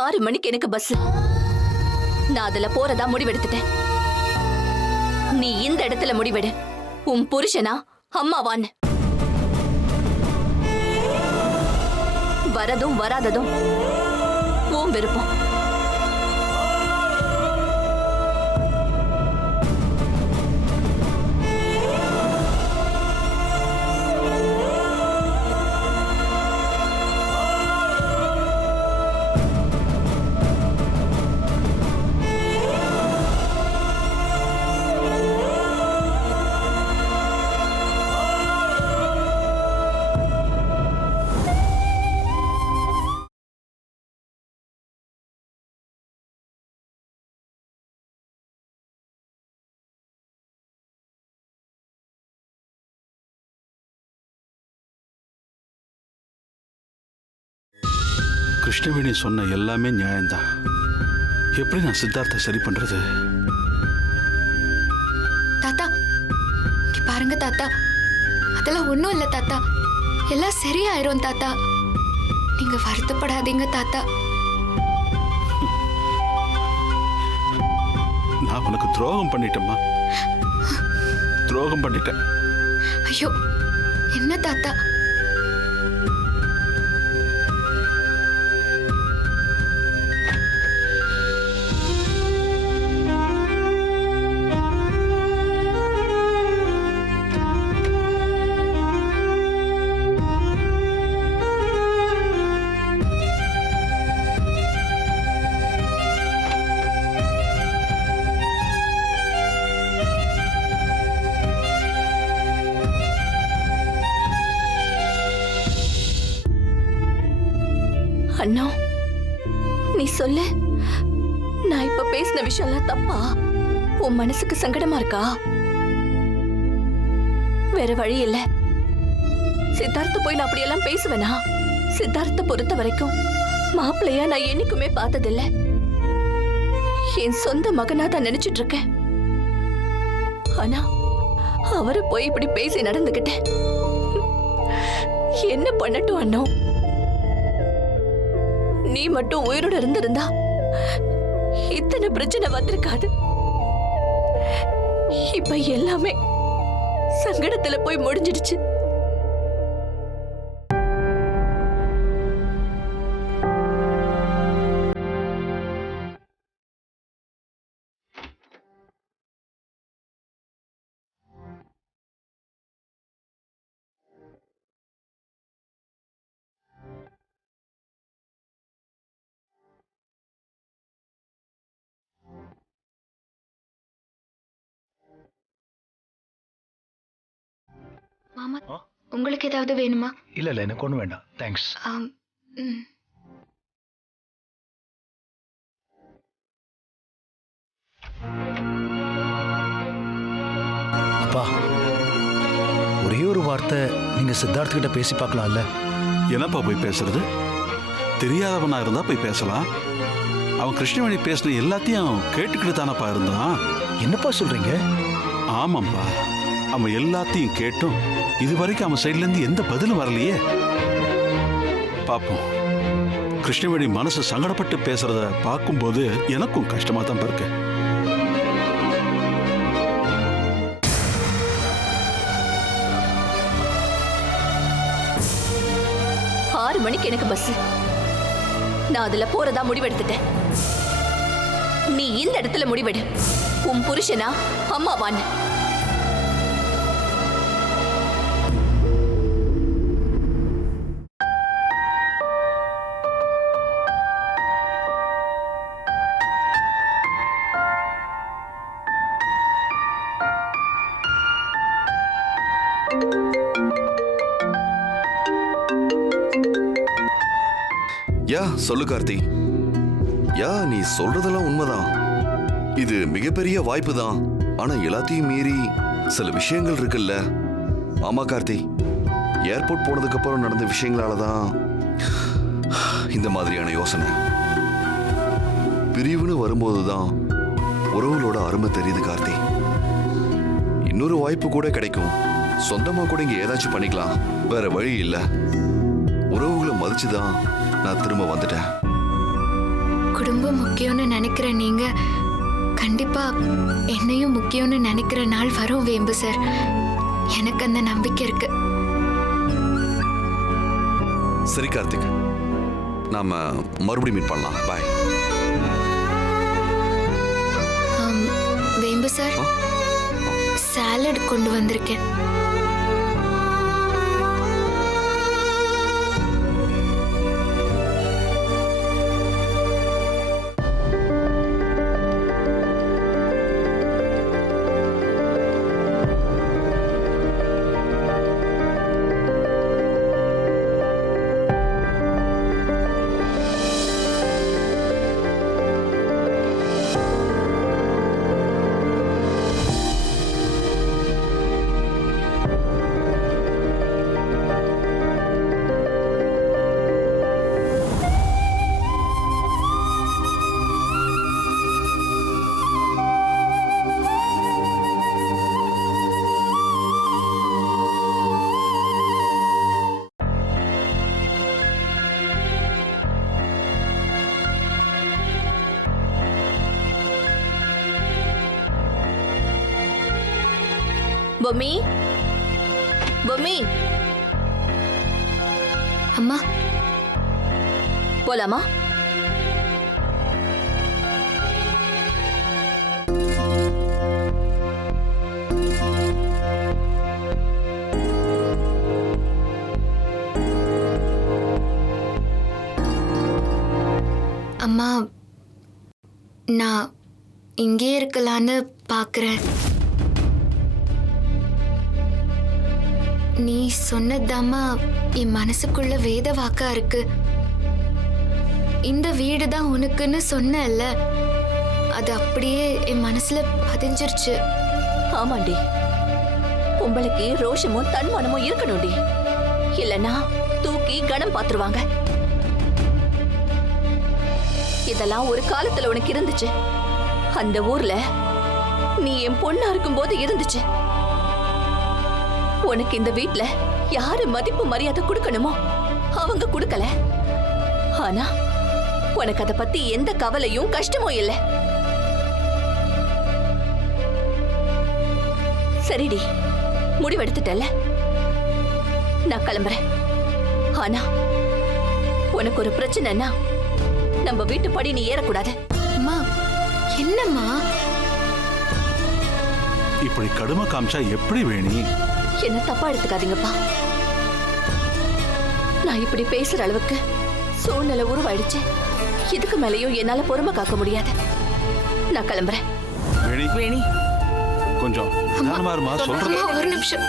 6 மணிக்கு எனக்கு பஸ். நான் அதுல போறதா முடிவெடுத்துட்டேன். நீ இந்த இடத்துல முடிவெடு. உன் புருஷனா அம்மாவான்னு. வரதும் வராததும் உன் விருப்பம். கிருஷ்ணவேணி சொன்ன எல்லாமே நியாயம்தான். எப்படி நான் சித்தார்த்த சரி பண்றது? தாத்தா இங்க பாருங்க தாத்தா, அதெல்லாம் ஒண்ணும் இல்ல தாத்தா, எல்லாம் சரியாயிரும் தாத்தா. நீங்க வருத்தப்படாதீங்க தாத்தா. நான் உனக்கு துரோகம் பண்ணிட்டேம்மா. துரோகம் பண்ணிட்டேன். ஐயோ என்ன தாத்தா? அண்ணா, நீ சொல்லு, நான் இப்ப பேசின விஷயம்லாம் தப்பா? உன் மனசுக்கு சங்கடமா இருக்கா? வேற வழி இல்ல. சித்தார்த்த போய் நான் அப்படியெல்லாம் பேசுவேனா? சித்தார்த்த பொறுத்த வரைக்கும் மாப்பிள்ளையா நான் என்னைக்குமே பார்த்ததில்ல. என் சொந்த மகனா தான் நினைச்சிட்டு இருக்கேன். ஆனா அவரை போய் இப்படி பேசி நடந்துகிட்டேன். என்ன பண்ணட்டும் அண்ணா? நீ மட்டும் உயிரோட இருந்திருந்தா இத்தனை பிரச்சனை வந்திருக்காது. இப்ப எல்லாமே சங்கடத்துல போய் முடிஞ்சிடுச்சு. மாமா உங்களுக்கு ஏதாவது வேணுமா? இல்ல இல்ல எனக்கு ஒண்ணும் வேண்டாம், தேங்க்ஸ். அப்பா ஒரே ஒரு வார்த்தை நீங்க சித்தார்த்த கிட்ட பேசி பார்க்கலாம்ல? என்னப்பா போய் பேசுறது? தெரியாதவனா இருந்தா போய் பேசலாம். அவன் கிருஷ்ணவேணி பேசின எல்லாத்தையும் கேட்டுக்கிட்டு தானப்பா இருந்தான். என்னப்பா சொல்றீங்க? ஆமாம்பா, அவன் எல்லாத்தையும் கேட்டும் இதுவரைக்கும் அவன் சைட்ல இருந்து எந்த பதிலும் வரலையே. பாப்போம். கிருஷ்ணவேணி மனசு சங்கடப்பட்டு பேசுறத பார்க்கும்போது எனக்கும் கஷ்டமா தான் இருக்கு. மணிக்கு எனக்கு பஸ். நான் அதுல போறதா முடிவெடுத்துட்டேன். நீ இந்த இடத்துல முடிவெடு. உன் புருஷனா அம்மாவான்னு. யா சொல்லு கார்த்தி. யா நீ சொல்றதெல்லாம் உண்மைதான். இது மிகப்பெரிய வாய்ப்பு தான். ஆனா எல்லாத்தையும் மீறி சில விஷயங்கள் இருக்குல்ல. ஆமா கார்த்தி, ஏர்போர்ட் போனதுக்கு அப்புறம் நடந்த விஷயங்களாலதான் இந்த மாதிரியான யோசனை. பிரிவுன்னு வரும்போதுதான் உறவுகளோட அருமை தெரியுது கார்த்தி. இன்னொரு வாய்ப்பு கூட கிடைக்கும். சொந்தமா கூட இங்க ஏதாச்சும் பண்ணிக்கலாம். வேற வழி இல்ல. உறவுகளை மதிச்சுதான் நான் திரும்ப வந்துட்டேன். முக்கியம்னு நினைக்கிற நீங்க கண்டிப்பா என்னையும் முக்கியம்னு நினைக்கிற நாள் வரும் வேம்பு சார். எனக்கு அந்த நம்பிக்கை இருக்கு. சரி கார்த்திக், நாம மறுபடியும் மீட் பண்ணலாம். பாய். வேம்பு சார், சாலட் கொண்டு வந்திருக்கேன். பொம்மி, பொம்மி, அம்மா, போலாமா? அம்மா, நான் இங்கே இருக்கலான்னு பார்க்குறேன். நீ சொன்னதாம்மா என் மனசுக்குள்ள வேத வாக்கா இருக்கு. இந்த வீடு தான் உனக்குன்னு சொன்னல, அது அப்படியே என் மனசுல பதிஞ்சிருச்சு. ஆமாண்டி, உங்களுக்கு ரோஷமும் தன்மானமும் இருக்கணும்டி. இல்லனா தூக்கி கணம் பாத்துருவாங்க. இதெல்லாம் ஒரு காலத்துல உனக்கு இருந்துச்சு. அந்த ஊர்ல நீ என் பொண்ணா இருக்கும்போது இருந்துச்சு. உனக்கு இந்த வீட்ல யாரு மதிப்பு மரியாதை கொடுக்கணுமோ அவங்க கொடுக்கல. ஆனா உனக்கு அத பத்தி எந்த கவலையும் கஷ்டமும் இல்ல. சரிடி, முடிவெடுத்துட்டல, நான் கிளம்புறேன். ஆனா உனக்கு ஒரு பிரச்சனைனா நம்ம வீட்டு படி நீ ஏறக்கூடாது. அம்மா, என்னம்மா இப்படி கடுமை காமிச்சா எப்படி வேணி? என்ன தப்பா எடுத்துக்காதீங்கப்பா. நான் இப்படி பேசுற அளவுக்கு சூழ்நிலை உருவாயிடுச்சு. இதுக்கு மேலேயும் என்னால பொறுமை காக்க முடியாது. நான் கிளம்புறேன். வேணி, வேணி, கொஞ்சம் நிதானமா இருமா, சொல்றது. அம்மா, ஒரு நிமிஷம்.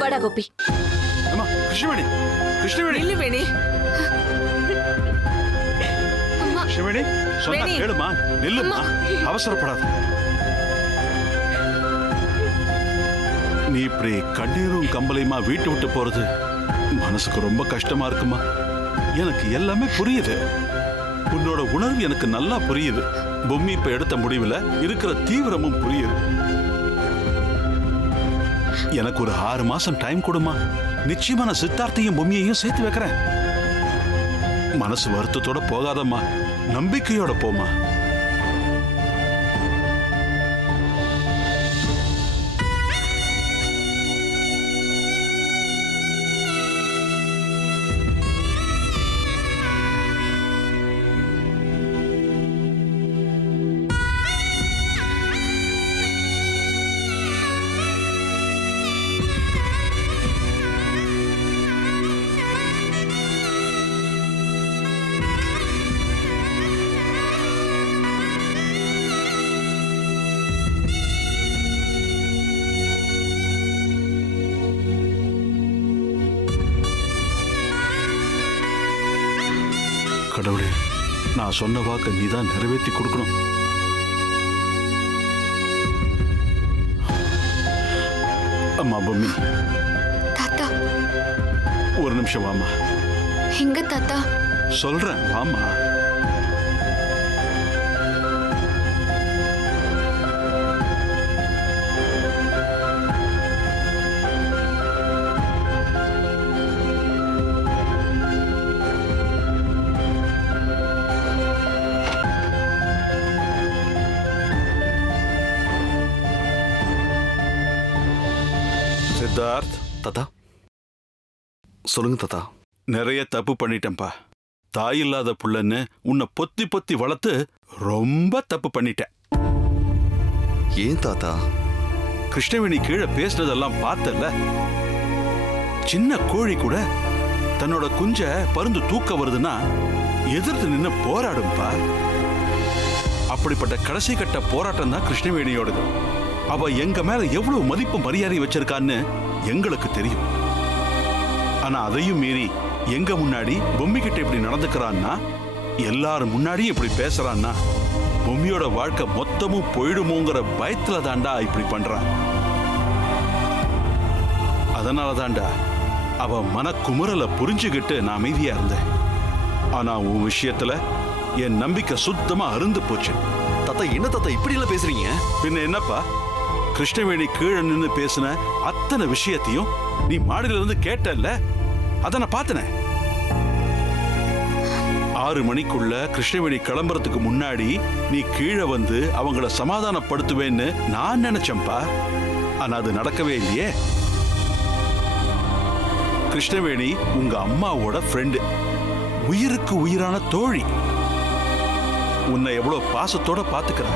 வாடா கோபி. அம்மா, கிருஷ்ணவேணி, கிருஷ்ணவேணி, நில்லு வேணி. கிருஷ்ணவேணி, சொன்னா வேணி. கேளுமா, நில்லுமா, அவசரப்படாத. நீ இப்படி கண்ணீரும் கம்பலையுமா வீட்டு விட்டு போறது மனசுக்கு ரொம்ப கஷ்டமா இருக்குமா? எனக்கு எல்லாமே புரியுது. உன்னோட உணர்வு எனக்கு நல்லா புரியுது. பொம்மி இப்ப எடுத்த முடிவுல இருக்கிற தீவிரமும் புரியுது. எனக்கு ஒரு 6 மாசம் டைம் கொடுமா. நிச்சயமா நான் சித்தார்த்தையும் பொம்மியையும் சேர்த்து வைக்கிறேன். மனசு வருத்தத்தோட போகாதம்மா, நம்பிக்கையோட போமா. கடவுளே, நான் சொன்ன வாக்கு நீதான் நிறைவேற்றி கொடுக்கணும். அம்மா பொம்மி, தாத்தா, ஒரு நிமிஷம் வாமா. எங்க தாத்தா? சொல்றேன் வாமா. சித்தார்த், தாத்தா சொல்லுங்க தாத்தா. நிறைய தப்பு பண்ணிட்டேன்பா. தாய் இல்லாத புள்ளன்னு உன்னை பொத்தி பொத்தி வளர்த்து ரொம்ப தப்பு பண்ணிட்டேன். ஏன் தாத்தா? கிருஷ்ணவேணி கீழே பேசுனதெல்லாம் பார்த்தல. சின்ன கோழி கூட தன்னோட குஞ்ச பருந்து தூக்க வருதுன்னா எதிர்த்து நின்று போராடும்பா. அப்படிப்பட்ட கடைசி கட்ட போராட்டம் தான் கிருஷ்ணவேணியோடது. அவ எங்க மேல எவ்வளவு மதிப்பு மரியாதை வச்சிருக்கான்னு எங்களுக்கு தெரியும். ஆனா அதையும் மீறி எங்க முன்னாடி பொம்மி கிட்ட இப்படி நடந்துக்கிறான்னா, எல்லாரும் முன்னாடியும் இப்படி பேசுறான்னா, பொம்மியோட வாழ்க்கை மொத்தமும் போயிடுமோங்கிற பயத்துல தாண்டா இப்படி பண்றான். அதனால தாண்டா அவ மனக்குமுறலை புரிஞ்சுக்கிட்டு நான் அமைதியா இருந்தேன். ஆனா உன் விஷயத்துல என் நம்பிக்கை சுத்தமா அருந்து போச்சு. தாத்தா என்ன தாத்தா இப்படி எல்லாம் பேசுறீங்க? பின்ன என்னப்பா, கிருஷ்ணவேணி கீழே நின்று பேசின அத்தனை விஷயத்தையும் நீ மாடியில இருந்து கேட்டல்ல, அத நான் பார்த்தனே. 6 மணிக்குள்ள கிருஷ்ணவேணி கிளம்புறதுக்கு முன்னாடி நீ கீழே வந்து அவங்கள சமாதானப்படுத்துவேன்னு நான் நினைச்சேன்பா. ஆனா அது நடக்கவே இல்லையே. கிருஷ்ணவேணி உங்க அம்மாவோட ஃப்ரெண்டு, உயிருக்கு உயிரான தோழி. உன்னை எவ்வளவு பாசத்தோட பாத்துக்கிறா.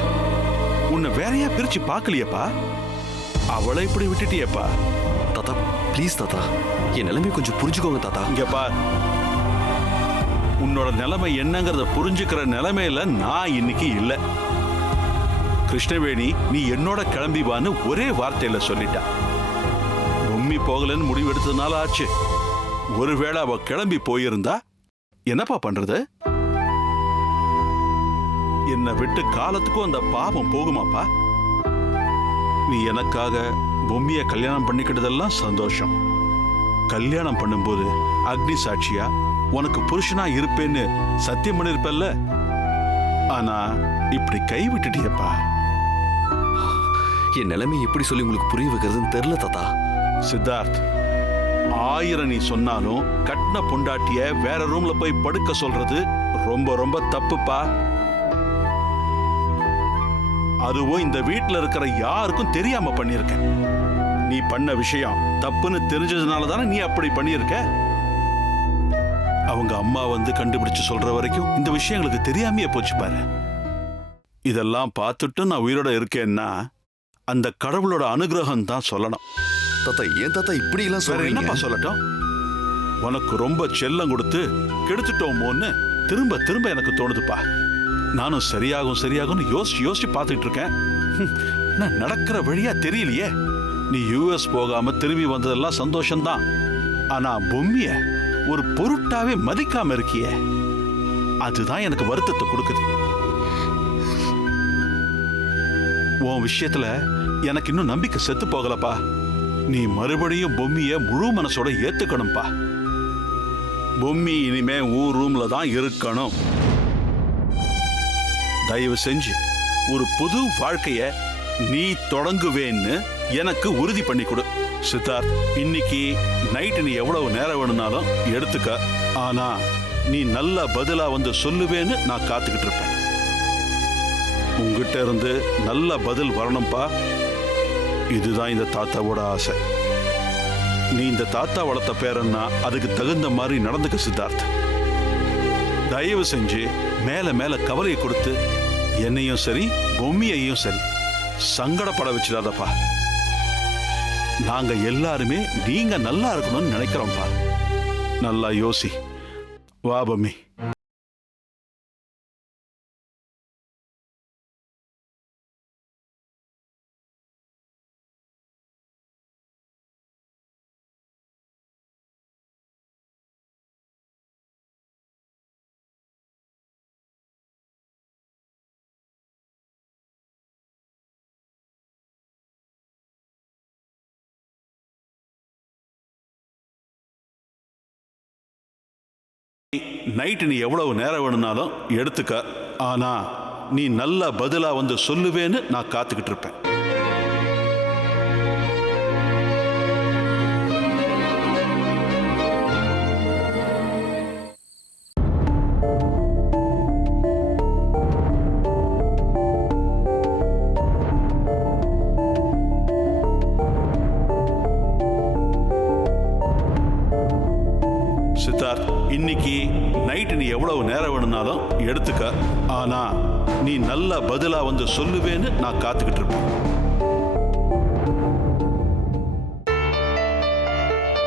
உன்னை வேறையா பிரிச்சு பார்க்கலையப்பா. அவளை இப்படி விட்டுட்டியப்பா. தாத்தா ப்ளீஸ் தாத்தா, என் நிலைமை கொஞ்சம் புரிஞ்சுக்கோங்க தாத்தா. இங்க பார், உன்னோட நிலைமை என்னங்கறத புரிஞ்சுக்கிற நிலைமையில நான் இன்னைக்கு இல்ல. கிருஷ்ணவேணி நீ என்னோட கிளம்பி வான்னு ஒரே வார்த்தையில சொல்லிட்டா. பொம்மி போகலன்னு முடிவு எடுத்ததுனால ஆச்சு. ஒருவேளை அவ கிளம்பி போயிருந்தா என்னப்பா பண்றது? என்னை விட்டு காலத்துக்கும் அந்த பாவம் போகுமாப்பா? நீ எனக்காக பொம்மிய கல்யாணம் பண்ணிக்கிட்டதெல்லாம் சந்தோஷம். கல்யாணம் பண்ணும்போது அக்னி சாட்சியா உனக்கு புருஷனா இருப்பேன்னு சத்தியம் பண்ணிருப்பல்ல. ஆனா இப்படி கை விட்டுட்டியப்பா. என் நிலைமை எப்படி சொல்லி உங்களுக்கு புரிய வைக்கிறதுன்னு தெரியல தாத்தா. சித்தார்த், 1000 நீ சொன்னாலும் கட்டின பொண்டாட்டிய வேற ரூம்ல போய் படுக்க சொல்றது ரொம்ப ரொம்ப தப்புப்பா. அதுவும் இந்த வீட்டுல இருக்கிற யாருக்கும் தெரியாம பண்ணிருக்க. நீ பண்ண விஷயம் தப்புன்னு தெரிஞ்சதுனால தானே நீ அப்படி பண்ணிருக்க. அவங்க அம்மா வந்து கண்டுபிடிச்சு சொல்ற வரைக்கும் இந்த விஷயங்களுக்கு தெரியாமையே போச்சு பாரு. இதெல்லாம் பார்த்துட்டு நான் உயிரோட இருக்கேன்னா அந்த கடவுளோட அனுகிரகம் தான் சொல்லணும். தாத்தா ஏன் தாத்தா இப்படி எல்லாம் சொல்றீங்க? என்னப்பா சொல்லட்டும்? உனக்கு ரொம்ப செல்லம் கொடுத்து கெடுத்துட்டோமோன்னு திரும்ப திரும்ப எனக்கு தோணுதுப்பா. நானும் சரியாகும் யோசிச்சு பார்த்துட்டு இருக்கேன். நான் நடக்கிற வழியா தெரியலையே. நீ US போகாம திரும்பி வந்ததெல்லாம் சந்தோஷம்தான். ஆனா பொம்மிய ஒரு பொருட்டாவே மதிக்காம இருக்கியே, அதுதான் எனக்கு வருத்தத்தை கொடுக்குது. உன் விஷயத்துல எனக்கு இன்னும் நம்பிக்கை செத்து போகலப்பா. நீ மறுபடியும் பொம்மிய முழு மனசோட ஏத்துக்கணும்பா. பொம்மி இனிமே உன் ரூம்ல தான் இருக்கணும். தயவு செஞ்சு ஒரு புது வாழ்க்கைய நீ தொடங்குவேன்னு எனக்கு உறுதி பண்ணி கொடு. சித்தார்த், இன்னைக்கு நைட்டு நீ எவ்வளவு நேரம் வேணும்னாலும் எடுத்துக்க. ஆனா நீ நல்ல பதிலா வந்து சொல்லுவேன்னு நான் காத்துக்கிட்டு இருப்பேன். உங்ககிட்ட இருந்து நல்ல பதில் வரணும்பா. இதுதான் இந்த தாத்தாவோட ஆசை. நீ இந்த தாத்தா வளர்த்த பேரன்னா அதுக்கு தகுந்த மாதிரி நடந்துக்க சித்தார்த். தயவு செஞ்சு மேல மேல கவலையை கொடுத்து என்னையும் சரி பொம்மியையும் சரி சங்கடப்பட வச்சிடாதப்பா. நாங்க எல்லாருமே நீங்க நல்லா இருக்கணும்னு நினைக்கிறோம்ப்பா. நல்லா யோசி. வா பொம்மி. நைட்டு நீ எவ்வளவு நேரம் வேணும்னாலும் எடுத்துக்க. ஆனா நீ நல்ல பதிலா வந்து சொல்லுவேன்னு நான் காத்துக்கிட்டு இருப்பேன். எவ்வளவு நேரம் வேணும்னாலும் எடுத்துக்க. ஆனா நீ நல்ல பதிலா வந்து சொல்லுவேன்னு நான் காத்துக்கிட்டு இருப்பேன்.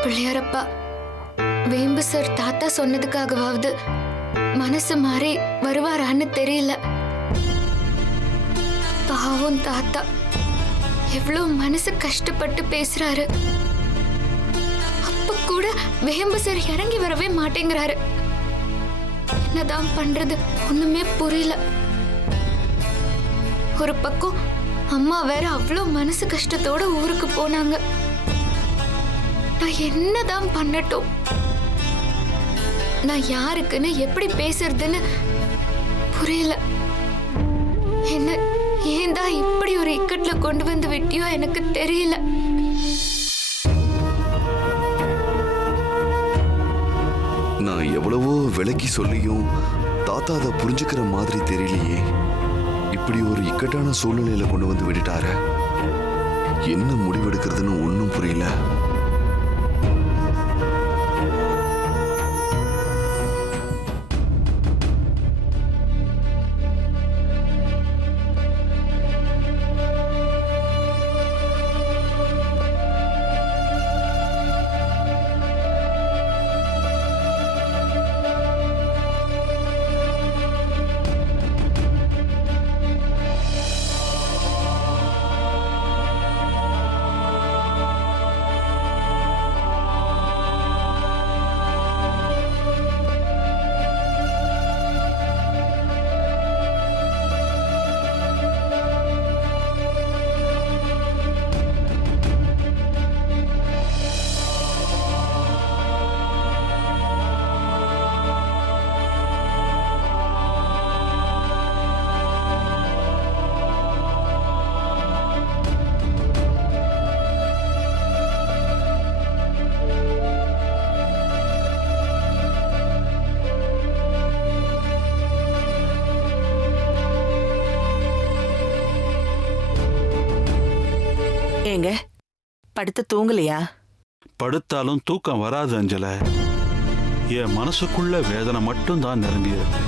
பிள்ளையாரப்பா, வேம்பு சார் தாத்தா சொன்னதுக்காகவாவது மனசு மாறி வருவாரான்னு தெரியல. பாவம் தாத்தா எவ்வளவு மனசு கஷ்டப்பட்டு பேசுறாரு. அப்ப கூட வேம்பு சார் இறங்கி வரவே மாட்டேங்கிறாரு. என்னதான் பண்றது ஒண்ணுமே புரியல. ஒரு பக்கம் அம்மா வேற அவ்வளவு மனசு கஷ்டத்தோட ஊருக்கு போனாங்க. நான் என்னதான் பண்ணட்டும்? நான் யாருக்குன்னு எப்படி பேசுறதுன்னு புரியல. என்ன ஏன் தான் இப்படி ஒரு இக்கட்ல கொண்டு வந்து விட்டியோ எனக்கு தெரியல. நான் எவ்வளவோ விலக்கி சொல்லியும் தாத்தா அதை புரிஞ்சுக்கிற மாதிரி தெரியலையே. இப்படி ஒரு இக்கட்டான சூழ்நிலையில கொண்டு வந்து விட்டுட்டார. என்ன முடிவெடுக்கிறதுன்னு ஒன்றும் புரியல. ஏங்க படுத்து தூங்கலையா? படுத்தாலும் தூக்கம் வராது அஞ்சல. என் மனசுக்குள்ள வேதனை மட்டும் தான் நிரம்பி இருக்கு.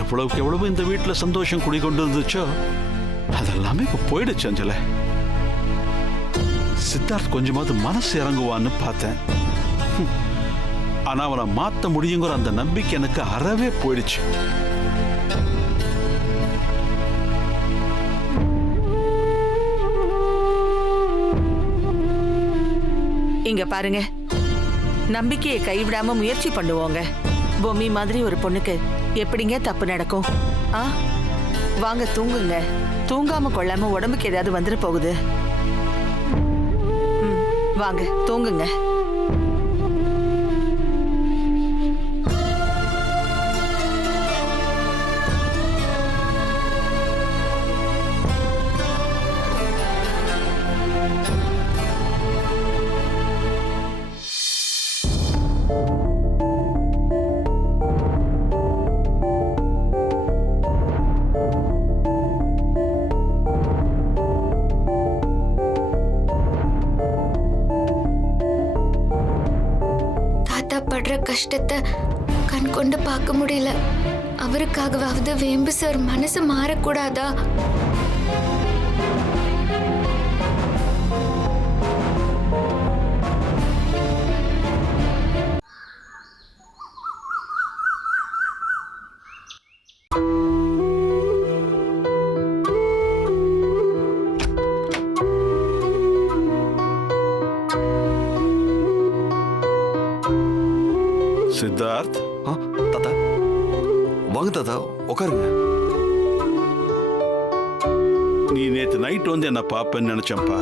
எவ்வளவுக்கு எவ்வளவு இந்த வீட்டுல சந்தோஷம் குடிகொண்டு இருந்துச்சோ அதெல்லாமே இப்ப போயிடுச்சு அஞ்சல. சித்தார்த் கொஞ்சமாவது மனசு இறங்குவான்னு பார்த்தேன். ஆனா அவனை மாத்த முடியுங்கிற அந்த நம்பிக்கை எனக்கு அறவே போயிடுச்சு. இங்க பாருங்க, நம்பிக்கையை கைவிடாம முயற்சி பண்ணுவோங்க. பொம்மி மாதிரி ஒரு பொண்ணுக்கு எப்படிங்க தப்பு நடக்கும்? வாங்க தூங்குங்க. தூங்காம கொள்ளாம உடம்புக்கு ஏதாவது வந்துட போகுது. வாங்க தூங்குங்க. படுற கஷ்டத்தை கண் கொண்டு பார்க்க முடியல. அவருக்காகவாவது வேம்பு சார் மனசு மாறக்கூடாதா? சித்தார்த், தாத்தா வாங்க தாத்தா, உட்காருங்க. நீ நேத்து நைட் வந்து என்ன பாப்பேன்னு நினைச்சேன்ப்பா.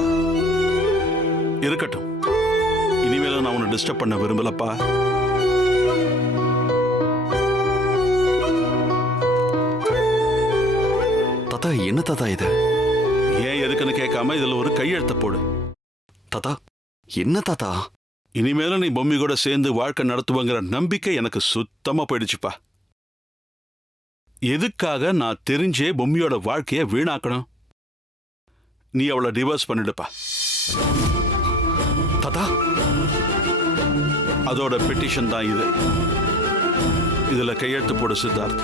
இருக்கட்டும், இனிமேல நான் உன்னை டிஸ்டர்ப் பண்ண விரும்பலப்பா. தாத்தா என்ன தாத்தா இது? ஏன் எதுக்குன்னு கேட்காம இதுல ஒரு கையெழுத்த போடு. தாத்தா என்ன தாத்தா? இனிமேல நீ பொம்மி கூட சேர்ந்து வாழ்க்கை நடத்துவங்கிற நம்பிக்கை எனக்கு சுத்தமா போயிடுச்சுப்பா. எதுக்காக நான் தெரிஞ்சே பொம்மியோட வாழ்க்கைய வீணாக்கணும்? நீ அவளை டிவோர்ஸ் பண்ணிடுப்பா. தாத்தா அதோட பெட்டிஷன் தான் இது. இதுல கையெழுத்து போடு சித்தார்த்.